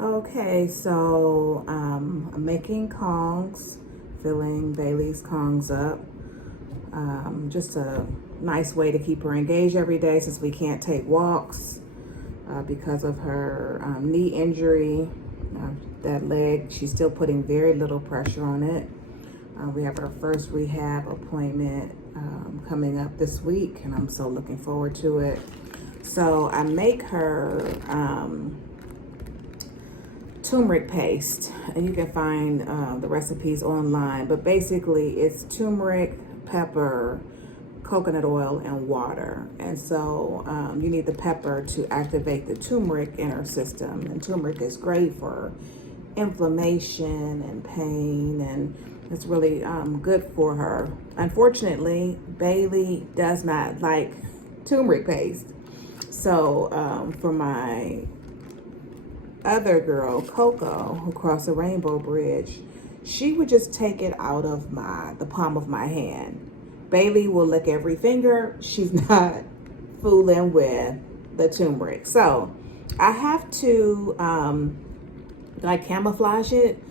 Okay, so I'm making Kongs, filling Bailey's Kongs up. Just a nice way to keep her engaged every day since we can't take walks because of her knee injury. That leg, she's still putting very little pressure on it. We have our first rehab appointment coming up this week, and I'm so looking forward to it. So I make her turmeric paste, and you can find the recipes online, but basically it's turmeric, pepper, coconut oil, and water. And so you need the pepper to activate the turmeric in her system, and turmeric is great for inflammation and pain, and it's really good for her. Unfortunately, Bailey does not like turmeric paste. So for my other girl, Coco, who crossed the Rainbow Bridge, she would just take it out of the palm of my hand. Bailey will lick every finger. She's not fooling with the turmeric. So I have to like camouflage it.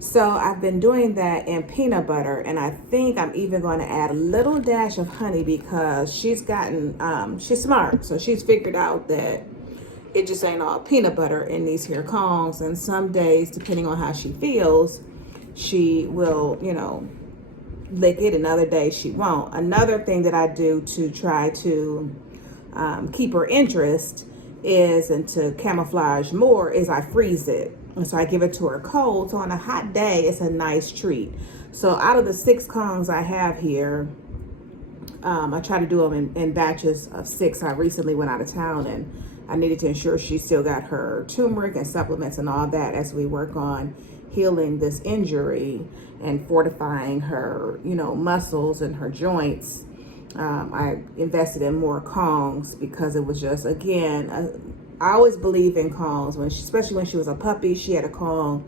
So I've been doing that in peanut butter, and I think I'm even going to add a little dash of honey because she's smart. So she's figured out that it just ain't all peanut butter in these here Kongs. And some days, depending on how she feels, she will, lick it, and other days she won't. Another thing that I do to try to keep her interest and to camouflage more is I freeze it. And so I give it to her cold. So on a hot day, it's a nice treat. So out of the 6 Kongs I have here, I try to do them in batches of 6. I recently went out of town, and I needed to ensure she still got her turmeric and supplements and all that as we work on healing this injury and fortifying her, muscles and her joints. I invested in more Kongs because it was just, again, I always believe in Kongs. Especially when she was a puppy, she had a Kong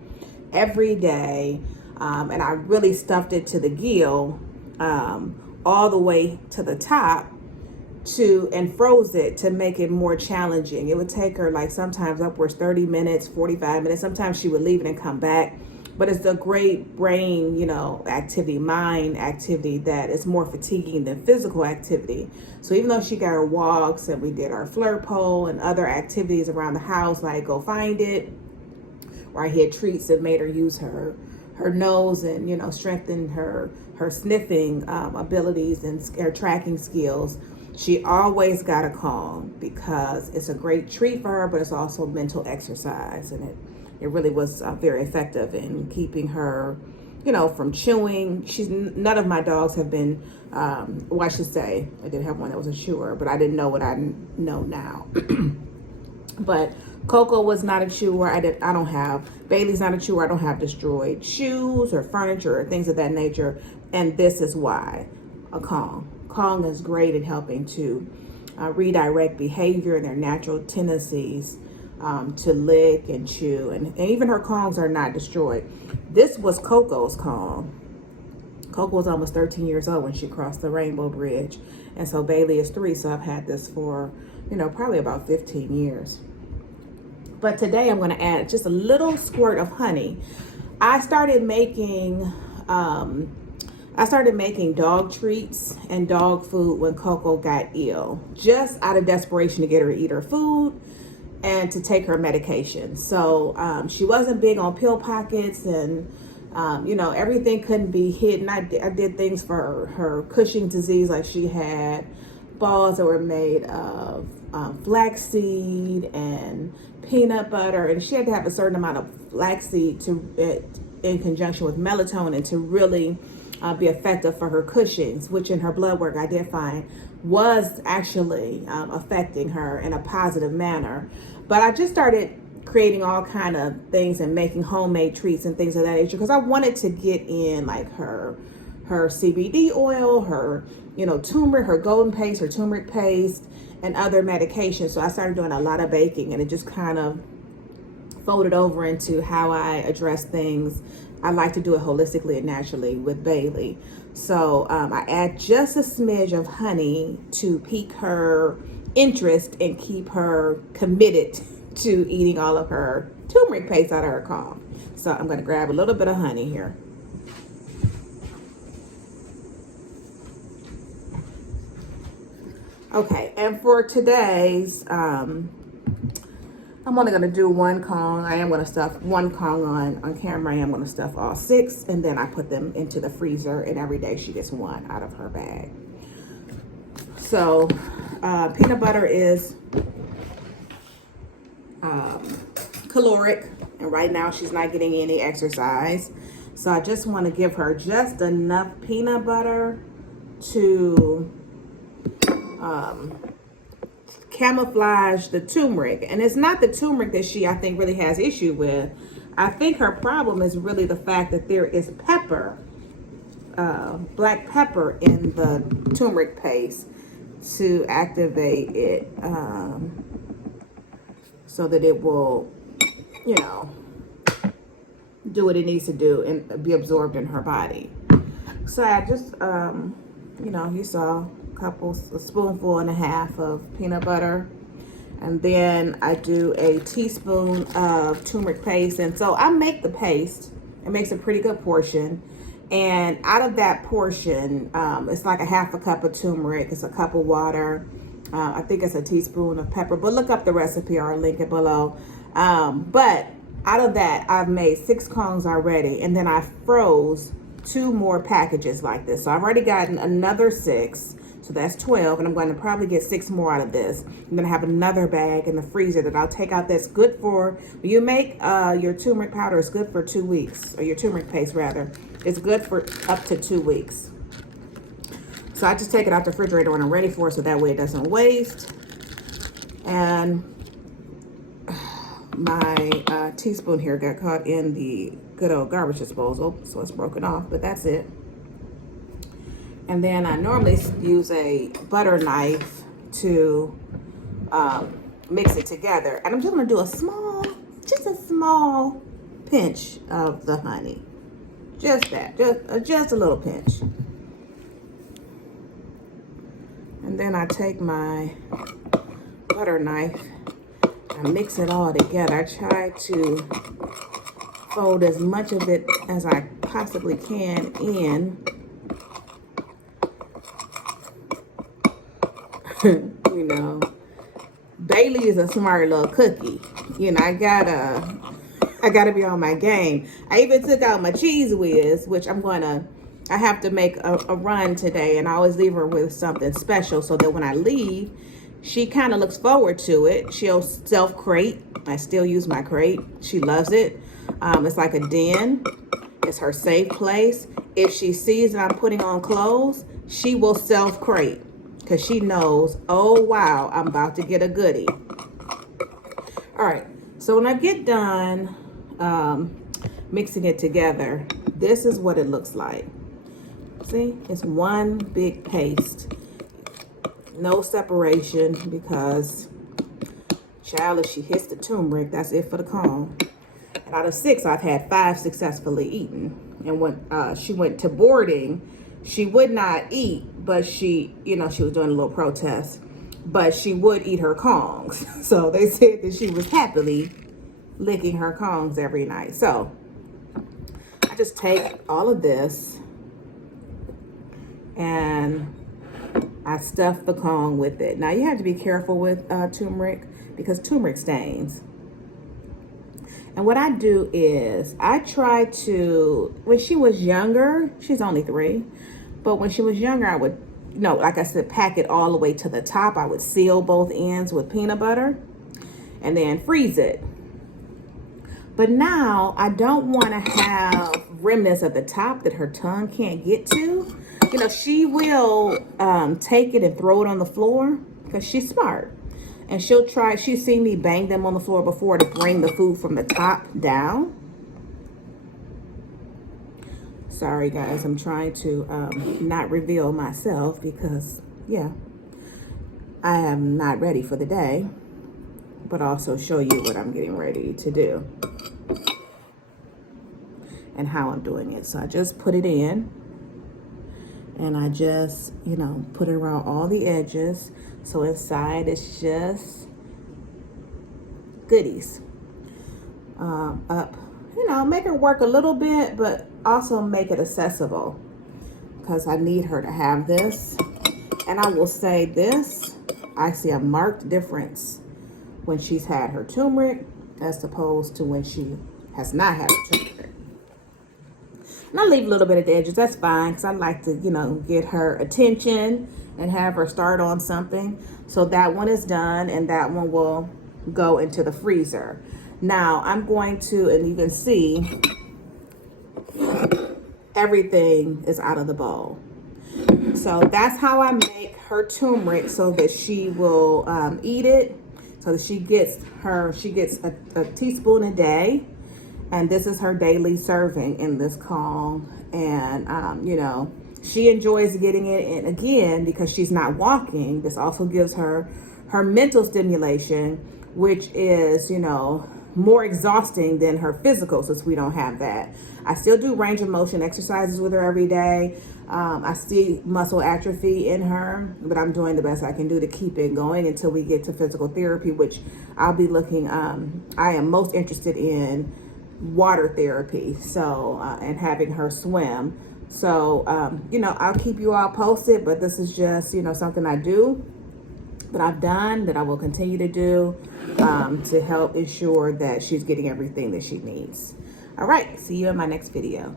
every day, and I really stuffed it to the gill, all the way to the top, and froze it to make it more challenging. It would take her like sometimes upwards 30 minutes, 45 minutes. Sometimes she would leave it and come back. But it's a great brain, activity, mind activity that is more fatiguing than physical activity. So even though she got her walks and we did our flirt pole and other activities around the house, like go find it, or I had treats that made her use her nose and, strengthen her sniffing abilities and her tracking skills, she always got a Kong because it's a great treat for her, but it's also mental exercise, and it really was very effective in keeping her, from chewing. None of my dogs have been, I should say, I did have one that was a chewer, but I didn't know what I know now. But Coco was not a chewer. Bailey's not a chewer. I don't have destroyed shoes or furniture or things of that nature. And this is why a Kong. Kong is great at helping to redirect behavior and their natural tendencies to lick and chew. And even her Kongs are not destroyed. This was Coco's Kong. Coco was almost 13 years old when she crossed the Rainbow Bridge. And so Bailey is 3, so I've had this for, probably about 15 years. But today I'm going to add just a little squirt of honey. I started making dog treats and dog food when Coco got ill, just out of desperation to get her to eat her food and to take her medication. So she wasn't big on pill pockets, and everything couldn't be hidden. I did things for her Cushing's disease, like she had balls that were made of flaxseed and peanut butter, and she had to have a certain amount of flaxseed in conjunction with melatonin to really be effective for her Cushing's, which in her blood work I did find was actually affecting her in a positive manner. But I just started creating all kind of things and making homemade treats and things of that nature because I wanted to get in like her CBD oil, her turmeric, her golden paste, her turmeric paste, and other medications. So I started doing a lot of baking, and it just kind of folded over into how I address things. I like to do it holistically and naturally with Bailey. So I add just a smidge of honey to pique her interest and keep her committed to eating all of her turmeric paste out of her Kong. So I'm going to grab a little bit of honey here. Okay, and for today's, I'm only going to do one Kong. I am going to stuff one Kong on camera. I am going to stuff all 6, and then I put them into the freezer, and every day she gets one out of her bag. So peanut butter is caloric, and right now she's not getting any exercise. So I just want to give her just enough peanut butter to camouflage the turmeric. And it's not the turmeric that she, I think, really has issue with. I think her problem is really the fact that there is pepper, black pepper in the turmeric paste to activate it, so that it will, you know, do what it needs to do and be absorbed in her body. So I just, you know, you saw a spoonful and a half of peanut butter, and then I do a teaspoon of turmeric paste. And so I make the paste. It makes a pretty good portion, and out of that portion, it's like a half a cup of turmeric, it's a cup of water, I think it's a teaspoon of pepper, but look up the recipe or I'll link it below. But out of that, I've made 6 Kongs already, and then I froze 2 more packages like this. So I've already gotten another 6, so that's 12, and I'm going to probably get 6 more out of this. I'm going to have another bag in the freezer that I'll take out that's good for, when you make your turmeric powder, it's good for 2 weeks, or your turmeric paste rather. It's good for up to 2 weeks. So I just take it out the refrigerator when I'm ready for it, so that way it doesn't waste. And my teaspoon here got caught in the good old garbage disposal, so it's broken off, but that's it. And then I normally use a butter knife to mix it together. And I'm just gonna do a small pinch of the honey. Just that, just a little pinch. And then I take my butter knife and mix it all together. I try to fold as much of it as I possibly can in. You know, Bailey is a smart little cookie. You know, I gotta be on my game. I even took out my cheese whiz, which I have to make a run today, and I always leave her with something special so that when I leave, she kind of looks forward to it. She'll self-crate. I still use my crate. She loves it. It's like a den. It's her safe place. If she sees that I'm putting on clothes, she will self-crate, because she knows, oh wow, I'm about to get a goodie. All right, so when I get done mixing it together, this is what it looks like. See, it's one big paste. No separation, because child, if she hits the turmeric, that's it for the Kong. And out of 6, I've had 5 successfully eaten. And when she went to boarding, she would not eat, but she, you know, she was doing a little protest, but she would eat her Kongs. So they said that she was happily licking her Kongs every night. So I just take all of this and I stuff the Kong with it. Now you have to be careful with turmeric, because turmeric stains. And what I do is I try to, when she was younger, she's only 3, but when she was younger, I would, you know, like I said, pack it all the way to the top. I would seal both ends with peanut butter and then freeze it. But now I don't want to have remnants at the top that her tongue can't get to. You know, she will take it and throw it on the floor, because she's smart. And she's seen me bang them on the floor before to bring the food from the top down. Sorry guys, I'm trying to not reveal myself, because yeah, I am not ready for the day, but also show you what I'm getting ready to do and how I'm doing it. So I just put it in, and I just, you know, put it around all the edges. So inside it's just goodies up. You know, make her work a little bit, but also make it accessible, because I need her to have this. And I will say this, I see a marked difference when she's had her turmeric as opposed to when she has not had her turmeric. And I leave a little bit at the edges, that's fine, because I like to, you know, get her attention and have her start on something. So that one is done, and that one will go into the freezer. Now I'm going to, and you can see everything is out of the bowl. So that's how I make her turmeric, so that she will eat it, so that she gets a teaspoon a day. And this is her daily serving in this calm. And, you know, she enjoys getting it. And again, because she's not walking, this also gives her her mental stimulation, which is, you know, more exhausting than her physical, since we don't have that. I still do range of motion exercises with her every day. I see muscle atrophy in her, but I'm doing the best I can do to keep it going until we get to physical therapy, which I'll be looking, I am most interested in water therapy, so and having her swim. So you know, I'll keep you all posted, but this is just, you know, something I do, that I've done, that I will continue to do, to help ensure that she's getting everything that she needs. All right, see you in my next video.